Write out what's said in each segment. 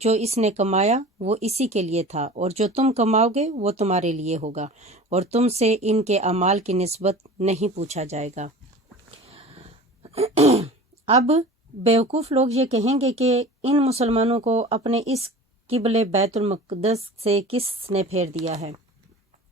جو اس نے کمایا وہ اسی کے لیے تھا، اور جو تم کماؤ گے وہ تمہارے لیے ہوگا، اور تم سے ان کے اعمال کی نسبت نہیں پوچھا جائے گا۔ اب بیوقوف لوگ یہ کہیں گے کہ ان مسلمانوں کو اپنے اس قبلے بیت المقدس سے کس نے پھیر دیا ہے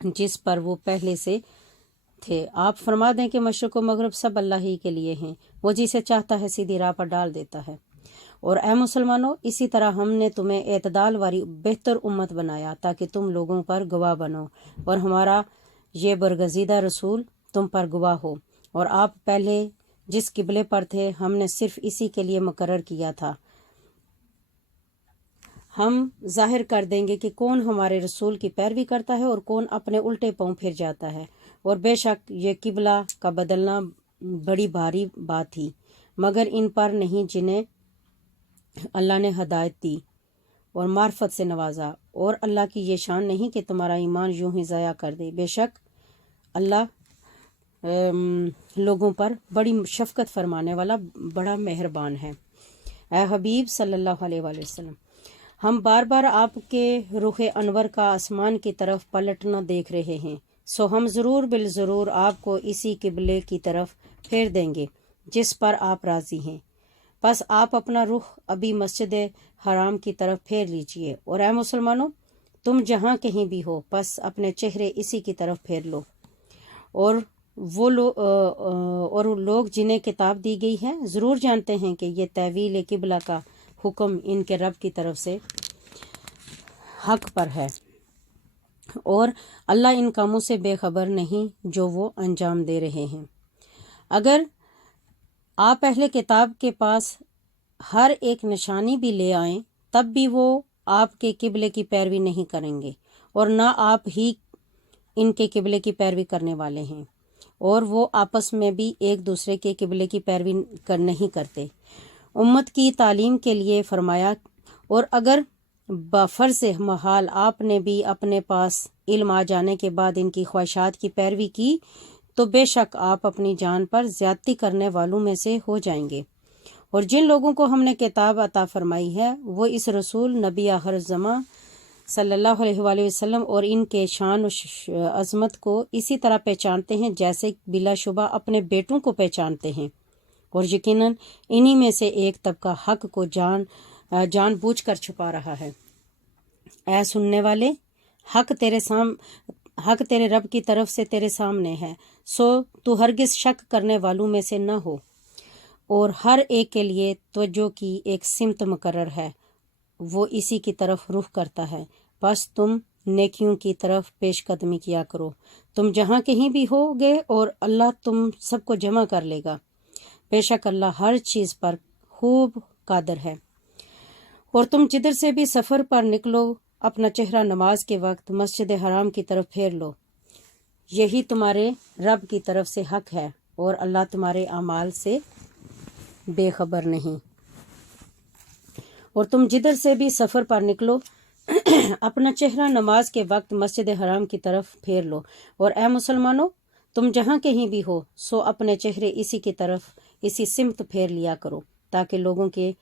جس پر وہ پہلے سے تھے؟ آپ فرما دیں کہ مشرق و مغرب سب اللہ ہی کے لیے ہیں، وہ جسے چاہتا ہے سیدھی راہ پر ڈال دیتا ہے۔ اور اے مسلمانوں، اسی طرح ہم نے تمہیں اعتدال والی بہتر امت بنایا تاکہ تم لوگوں پر گواہ بنو، اور ہمارا یہ برگزیدہ رسول تم پر گواہ ہو۔ اور آپ پہلے جس قبلے پر تھے ہم نے صرف اسی کے لیے مقرر کیا تھا۔ ہم ظاہر کر دیں گے کہ کون ہمارے رسول کی پیروی کرتا ہے اور کون اپنے الٹے پاؤں پھر جاتا ہے۔ اور بے شک یہ قبلہ کا بدلنا بڑی بھاری بات تھی، مگر ان پر نہیں جنہیں اللہ نے ہدایت دی اور معرفت سے نوازا، اور اللہ کی یہ شان نہیں کہ تمہارا ایمان یوں ہی ضائع کر دے۔ بے شک اللہ لوگوں پر بڑی شفقت فرمانے والا، بڑا مہربان ہے۔ اے حبیب صلی اللہ علیہ وآلہ وسلم، ہم بار بار آپ کے رخ انور کا آسمان کی طرف پلٹنا دیکھ رہے ہیں، سو ہم ضرور بالضرور آپ کو اسی قبلے کی طرف پھیر دیں گے جس پر آپ راضی ہیں۔ بس آپ اپنا رخ ابھی مسجد حرام کی طرف پھیر لیجئے، اور اے مسلمانوں، تم جہاں کہیں بھی ہو بس اپنے چہرے اسی کی طرف پھیر لو۔ اور وہ لوگ جنہیں کتاب دی گئی ہے ضرور جانتے ہیں کہ یہ تحویل قبلہ کا حکم ان کے رب کی طرف سے حق پر ہے، اور اللہ ان کاموں سے بے خبر نہیں جو وہ انجام دے رہے ہیں۔ اگر آپ اہل کتاب کے پاس ہر ایک نشانی بھی لے آئیں تب بھی وہ آپ کے قبلے کی پیروی نہیں کریں گے، اور نہ آپ ہی ان کے قبلے کی پیروی کرنے والے ہیں، اور وہ آپس میں بھی ایک دوسرے کے قبلے کی پیروی نہیں کرتے۔ امت کی تعلیم کے لیے فرمایا، اور اگر بفرض محال آپ نے بھی اپنے پاس علم آ جانے کے بعد ان کی خواہشات کی پیروی کی تو بے شک آپ اپنی جان پر زیادتی کرنے والوں میں سے ہو جائیں گے۔ اور جن لوگوں کو ہم نے کتاب عطا فرمائی ہے وہ اس رسول نبی آخر الزماں صلی اللہ علیہ وآلہ وسلم اور ان کے شان و عظمت کو اسی طرح پہچانتے ہیں جیسے بلا شبہ اپنے بیٹوں کو پہچانتے ہیں، اور یقیناً انہی میں سے ایک طبقہ حق کو جان بوجھ کر چھپا رہا ہے۔ اے سننے والے، حق تیرے رب کی طرف سے تیرے سامنے ہے، سو تو ہرگز شک کرنے والوں میں سے نہ ہو، اور ہر ایک کے لیے توجہ کی ایک سمت مقرر ہے، وہ اسی کی طرف رخ کرتا ہے۔ بس تم نیکیوں کی طرف پیش قدمی کیا کرو، تم جہاں کہیں بھی ہو گے اور اللہ تم سب کو جمع کر لے گا۔ بے شک اللہ ہر چیز پر خوب قادر ہے۔ اور تم جدھر سے بھی سفر پر نکلو اپنا چہرہ نماز کے وقت مسجد حرام کی طرف پھیر لو، یہی تمہارے رب کی طرف سے حق ہے، اور اللہ تمہارے اعمال سے بے خبر نہیں۔ اور تم جدھر سے بھی سفر پر نکلو اپنا چہرہ نماز کے وقت مسجد حرام کی طرف پھیر لو، اور اے مسلمانوں، تم جہاں کہیں بھی ہو سو اپنے چہرے اسی کی طرف اسی سمت پھیر لیا کرو، تاکہ لوگوں کے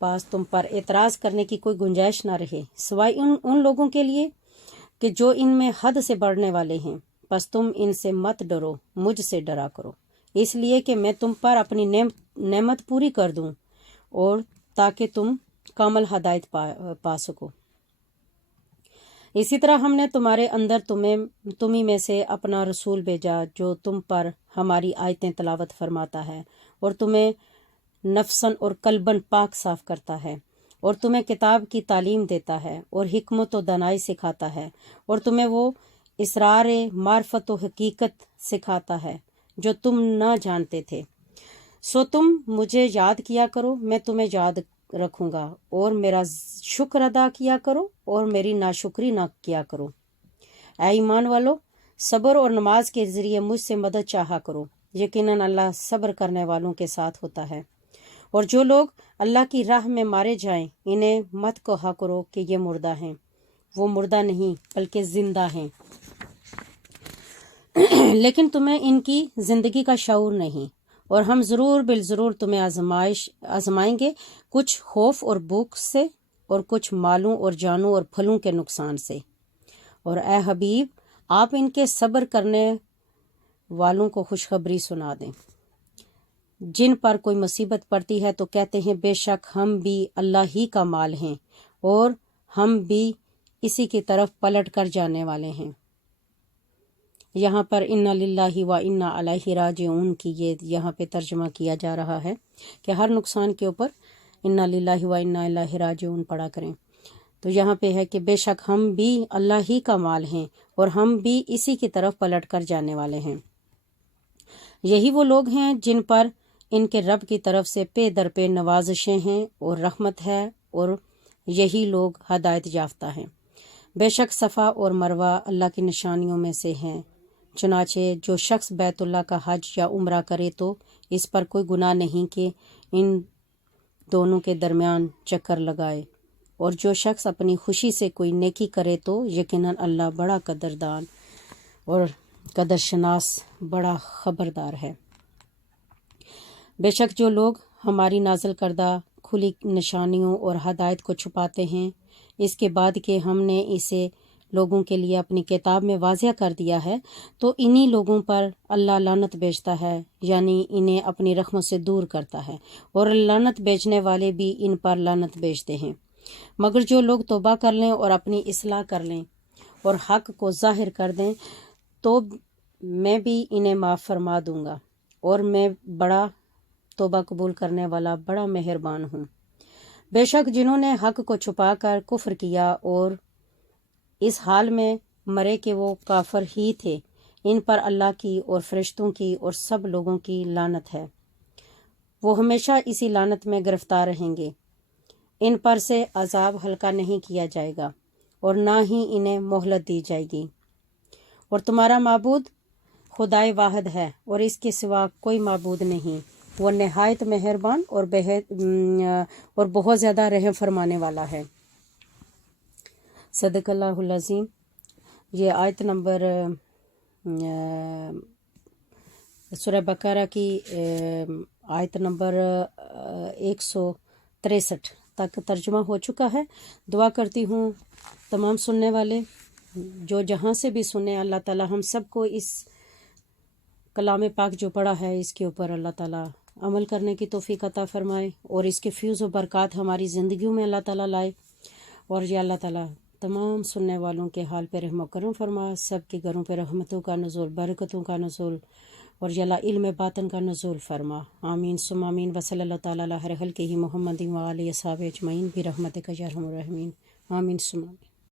پاس تم پر اعتراض کرنے کی کوئی گنجائش نہ رہے، سوائے ان لوگوں کے لیے کہ جو ان میں حد سے بڑھنے والے ہیں۔ بس تم ان سے مت ڈرو، مجھ سے ڈرا کرو، اس لیے کہ میں تم پر اپنی نعمت پوری کر دوں، اور تاکہ تم کامل ہدایت پا سکو۔ اسی طرح ہم نے تمہارے اندر تمہیں میں سے اپنا رسول بھیجا جو تم پر ہماری آیتیں تلاوت فرماتا ہے، اور تمہیں نفساً اور قلباً پاک صاف کرتا ہے، اور تمہیں کتاب کی تعلیم دیتا ہے اور حکمت و دانائی سکھاتا ہے، اور تمہیں وہ اسرار معرفت و حقیقت سکھاتا ہے جو تم نہ جانتے تھے۔ سو تم مجھے یاد کیا کرو، میں تمہیں یاد رکھوں گا، اور میرا شکر ادا کیا کرو اور میری ناشکری نہ کیا کرو۔ اے ایمان والو، صبر اور نماز کے ذریعے مجھ سے مدد چاہا کرو، یقیناً اللہ صبر کرنے والوں کے ساتھ ہوتا ہے۔ اور جو لوگ اللہ کی راہ میں مارے جائیں انہیں مت کہا کرو کہ یہ مردہ ہیں، وہ مردہ نہیں بلکہ زندہ ہیں، لیکن تمہیں ان کی زندگی کا شعور نہیں۔ اور ہم ضرور بالضرور تمہیں آزمائیں گے، کچھ خوف اور بھوک سے، اور کچھ مالوں اور جانوں اور پھلوں کے نقصان سے۔ اور اے حبیب، آپ ان کے صبر کرنے والوں کو خوشخبری سنا دیں۔ جن پر کوئی مصیبت پڑتی ہے تو کہتے ہیں بے شک ہم بھی اللہ ہی کا مال ہیں اور ہم بھی اسی کی طرف پلٹ کر جانے والے ہیں۔ یہاں پر انا للہ و انا الیہ راجعون کی یہاں پہ ترجمہ کیا جا رہا ہے کہ ہر نقصان کے اوپر انا للہ و انا الیہ راجعون پڑھا کریں۔ تو یہاں پہ ہے کہ بے شک ہم بھی اللہ ہی کا مال ہیں اور ہم بھی اسی کی طرف پلٹ کر جانے والے ہیں۔ یہی وہ لوگ ہیں جن پر ان کے رب کی طرف سے پے در پے نوازشیں ہیں اور رحمت ہے، اور یہی لوگ ہدایت یافتہ ہیں۔ بے شک صفا اور مروہ اللہ کی نشانیوں میں سے ہیں، چنانچہ جو شخص بیت اللہ کا حج یا عمرہ کرے تو اس پر کوئی گناہ نہیں کہ ان دونوں کے درمیان چکر لگائے، اور جو شخص اپنی خوشی سے کوئی نیکی کرے تو یقیناً اللہ بڑا قدردان اور قدر شناس بڑا خبردار ہے۔ بے شک جو لوگ ہماری نازل کردہ کھلی نشانیوں اور ہدایت کو چھپاتے ہیں اس کے بعد کہ ہم نے اسے لوگوں کے لیے اپنی کتاب میں واضح کر دیا ہے، تو انہی لوگوں پر اللہ لعنت بھیجتا ہے، یعنی انہیں اپنی رحمت سے دور کرتا ہے، اور لعنت بھیجنے والے بھی ان پر لعنت بھیجتے ہیں۔ مگر جو لوگ توبہ کر لیں اور اپنی اصلاح کر لیں اور حق کو ظاہر کر دیں تو میں بھی انہیں معاف فرما دوں گا، اور میں بڑا توبہ قبول کرنے والا بڑا مہربان ہوں۔ بے شک جنہوں نے حق کو چھپا کر کفر کیا اور اس حال میں مرے کہ وہ کافر ہی تھے، ان پر اللہ کی اور فرشتوں کی اور سب لوگوں کی لعنت ہے، وہ ہمیشہ اسی لعنت میں گرفتار رہیں گے۔ ان پر سے عذاب ہلکا نہیں کیا جائے گا اور نہ ہی انہیں مہلت دی جائے گی۔ اور تمہارا معبود خدائے واحد ہے اور اس کے سوا کوئی معبود نہیں، وہ نہایت مہربان اور بہت زیادہ رحم فرمانے والا ہے۔ صدق اللہ العظیم۔ یہ آیت نمبر سورہ بقرہ کی آیت نمبر 163 تک ترجمہ ہو چکا ہے۔ دعا کرتی ہوں تمام سننے والے جو جہاں سے بھی سنیں، اللہ تعالی ہم سب کو اس کلام پاک جو پڑھا ہے اس کے اوپر اللہ تعالی عمل کرنے کی توفیق عطا فرمائے، اور اس کے فیض و برکات ہماری زندگیوں میں اللہ تعالی لائے، اور یہ اللہ تعالی تمام سننے والوں کے حال پہ رحم و کرم فرما، سب کے گھروں پہ رحمتوں کا نزول، برکتوں کا نزول، اور یا اللہ علم باطن کا نزول فرما۔ آمین ثم آمین۔ وصلی اللہ تعالی علی خیر خلقہ محمد و آلہ وصحبہ اجمعین برحمتک یا ارحم الراحمین۔ آمین ثم آمین۔